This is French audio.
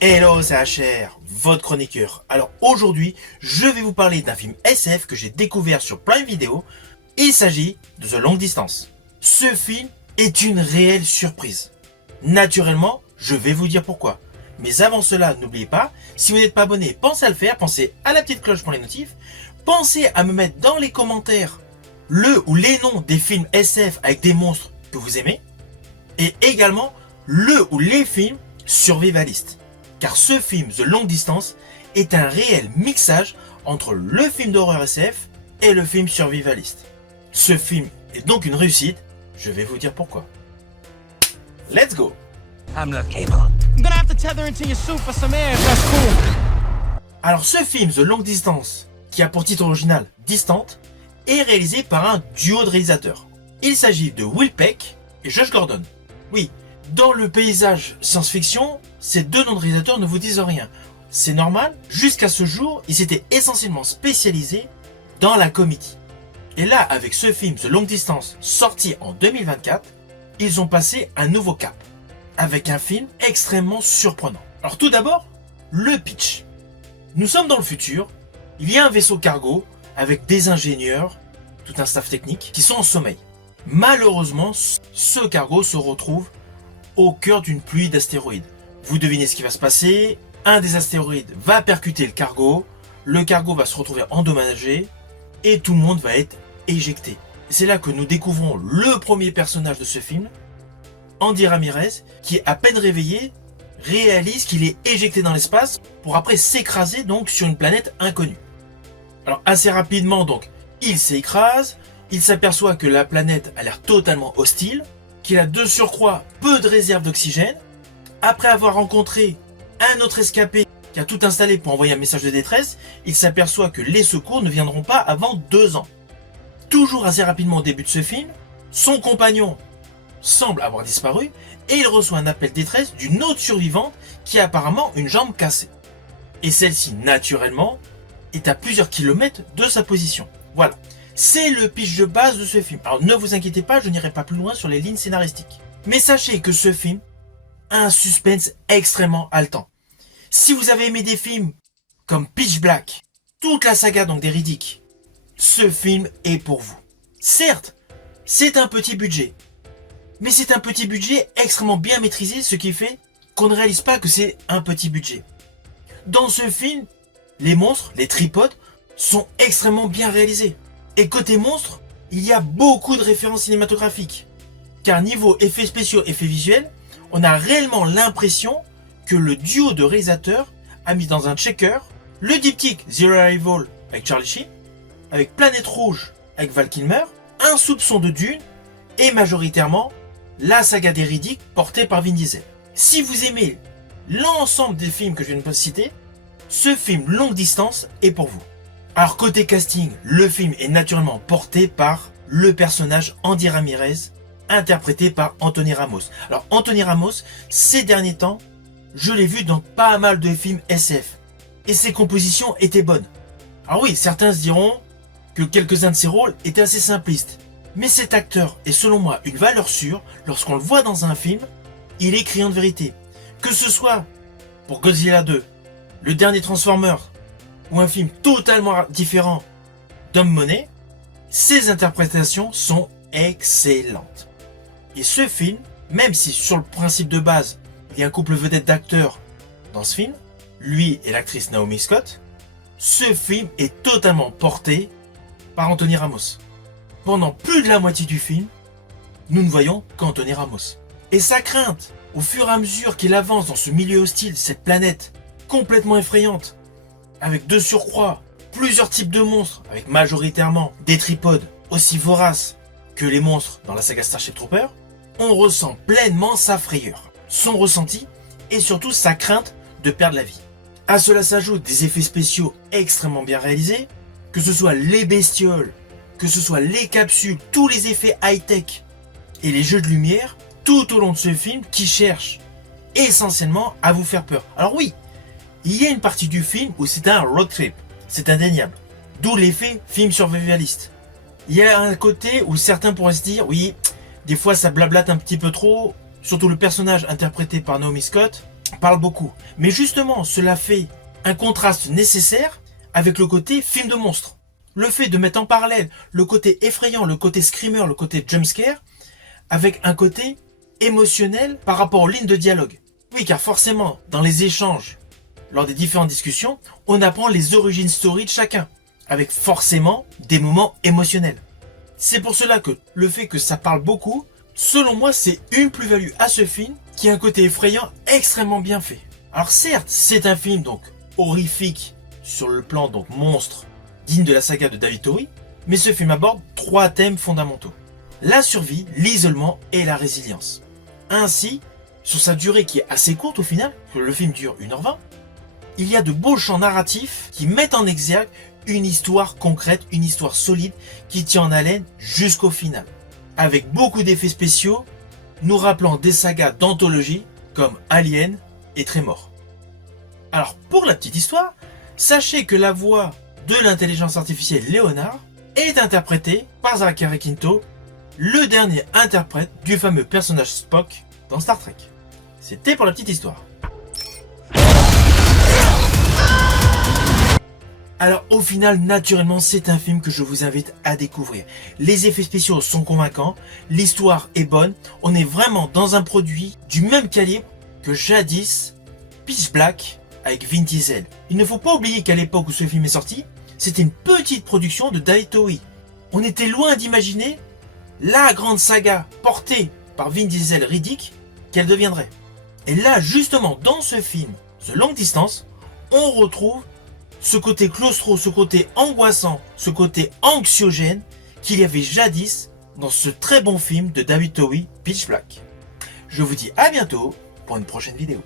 Hello, c'est HR, votre chroniqueur. Alors aujourd'hui, je vais vous parler d'un film SF que j'ai découvert sur Prime Video. Il s'agit de The Long Distance. Ce film est une réelle surprise. Naturellement, je vais vous dire pourquoi. Mais avant cela, n'oubliez pas, si vous n'êtes pas abonné, pensez à le faire, pensez à la petite cloche pour les notifs, pensez à me mettre dans les commentaires le ou les noms des films SF avec des monstres que vous aimez, et également le ou les films survivalistes. Car ce film, The Long Distance, est un réel mixage entre le film d'horreur SF et le film survivaliste. Ce film est donc une réussite, je vais vous dire pourquoi. Let's go! I'm not cable. I'm gonna have to tether into your suit for some air if that's cool. Alors ce film, The Long Distance, qui a pour titre original Distante, est réalisé par un duo de réalisateurs. Il s'agit de Will Peck et Josh Gordon. Oui, dans le paysage science-fiction, ces deux noms de réalisateurs ne vous disent rien. C'est normal, jusqu'à ce jour, ils s'étaient essentiellement spécialisés dans la comédie. Et là, avec ce film The Long Distance, sorti en 2024, ils ont passé un nouveau cap, avec un film extrêmement surprenant. Alors tout d'abord, le pitch. Nous sommes dans le futur, il y a un vaisseau cargo avec des ingénieurs, tout un staff technique, qui sont en sommeil. Malheureusement, ce cargo se retrouve au cœur d'une pluie d'astéroïdes. Vous devinez ce qui va se passer, un des astéroïdes va percuter le cargo va se retrouver endommagé, et tout le monde va être éjecté. C'est là que nous découvrons le premier personnage de ce film, Andy Ramirez, qui à peine réveillé, réalise qu'il est éjecté dans l'espace pour après s'écraser donc sur une planète inconnue. Alors assez rapidement donc, il s'écrase, il s'aperçoit que la planète a l'air totalement hostile, qu'il a de surcroît peu de réserves d'oxygène. Après avoir rencontré un autre escapé qui a tout installé pour envoyer un message de détresse, il s'aperçoit que les secours ne viendront pas avant 2 ans. Toujours assez rapidement au début de ce film, son compagnon semble avoir disparu et il reçoit un appel de détresse d'une autre survivante qui a apparemment une jambe cassée. Et celle-ci, naturellement, est à plusieurs kilomètres de sa position. Voilà, c'est le pitch de base de ce film. Alors ne vous inquiétez pas, je n'irai pas plus loin sur les lignes scénaristiques. Mais sachez que ce film a un suspense extrêmement haletant. Si vous avez aimé des films comme Pitch Black, toute la saga donc des Riddick, ce film est pour vous. Certes, c'est un petit budget, mais c'est un petit budget extrêmement bien maîtrisé, ce qui fait qu'on ne réalise pas que c'est un petit budget. Dans ce film, les monstres, les tripodes, sont extrêmement bien réalisés. Et côté monstres, il y a beaucoup de références cinématographiques. Car niveau effets spéciaux, effets visuels, on a réellement l'impression que le duo de réalisateurs a mis dans un checker le diptyque Zero Arrival avec Charlie Sheen, avec Planète Rouge avec Val Kilmer, Un soupçon de Dune et majoritairement la saga des Riddick portée par Vin Diesel. Si vous aimez l'ensemble des films que je viens de citer, ce film Longue Distance est pour vous. Alors côté casting, le film est naturellement porté par le personnage Andy Ramirez, interprété par Anthony Ramos. Alors Anthony Ramos, ces derniers temps, je l'ai vu dans pas mal de films SF, et ses compositions étaient bonnes. Alors oui, certains se diront que quelques-uns de ses rôles étaient assez simplistes, mais cet acteur est selon moi une valeur sûre. Lorsqu'on le voit dans un film, il est criant de vérité. Que ce soit pour Godzilla 2, le dernier Transformers, ou un film totalement différent d'Homme Money, ses interprétations sont excellentes. Et ce film, même si sur le principe de base, il y a un couple vedette d'acteurs dans ce film, lui et l'actrice Naomi Scott, ce film est totalement porté par Anthony Ramos. Pendant plus de la moitié du film, nous ne voyons qu'Anthony Ramos. Et sa crainte, au fur et à mesure qu'il avance dans ce milieu hostile, cette planète complètement effrayante, avec de surcroît plusieurs types de monstres, avec majoritairement des tripodes aussi voraces que les monstres dans la saga Starship Troopers, on ressent pleinement sa frayeur, son ressenti et surtout sa crainte de perdre la vie. À cela s'ajoutent des effets spéciaux extrêmement bien réalisés, que ce soit les bestioles, que ce soit les capsules, tous les effets high-tech et les jeux de lumière tout au long de ce film qui cherchent essentiellement à vous faire peur. Alors oui, il y a une partie du film où c'est un road trip, c'est indéniable, d'où l'effet film survivaliste. Il y a un côté où certains pourraient se dire, oui, des fois ça blablate un petit peu trop, surtout le personnage interprété par Naomi Scott, parle beaucoup. Mais justement, cela fait un contraste nécessaire avec le côté film de monstre. Le fait de mettre en parallèle le côté effrayant, le côté screamer, le côté jumpscare, avec un côté émotionnel par rapport aux lignes de dialogue. Oui, car forcément, dans les échanges, lors des différentes discussions, on apprend les origines story de chacun, avec forcément des moments émotionnels. C'est pour cela que le fait que ça parle beaucoup, selon moi, c'est une plus-value à ce film qui a un côté effrayant extrêmement bien fait. Alors certes, c'est un film donc horrifique sur le plan donc monstre, digne de la saga de David Towie, mais ce film aborde 3 thèmes fondamentaux. La survie, l'isolement et la résilience. Ainsi, sur sa durée qui est assez courte au final, que le film dure 1h20, il y a de beaux champs narratifs qui mettent en exergue une histoire concrète, une histoire solide qui tient en haleine jusqu'au final. Avec beaucoup d'effets spéciaux, nous rappelant des sagas d'anthologie comme Alien et Tremor. Alors pour la petite histoire, sachez que la voix de l'intelligence artificielle Léonard est interprétée par Zachary Quinto, le dernier interprète du fameux personnage Spock dans Star Trek. C'était pour la petite histoire. Alors au final, naturellement, c'est un film que je vous invite à découvrir. Les effets spéciaux sont convaincants, l'histoire est bonne, on est vraiment dans un produit du même calibre que jadis Pitch Black avec Vin Diesel. Il ne faut pas oublier qu'à l'époque où ce film est sorti, c'était une petite production de David Towie. On était loin d'imaginer la grande saga portée par Vin Diesel Riddick qu'elle deviendrait. Et là, justement, dans ce film, The Long Distance, on retrouve ce côté claustro, ce côté angoissant, ce côté anxiogène qu'il y avait jadis dans ce très bon film de David Towie, Pitch Black. Je vous dis à bientôt pour une prochaine vidéo.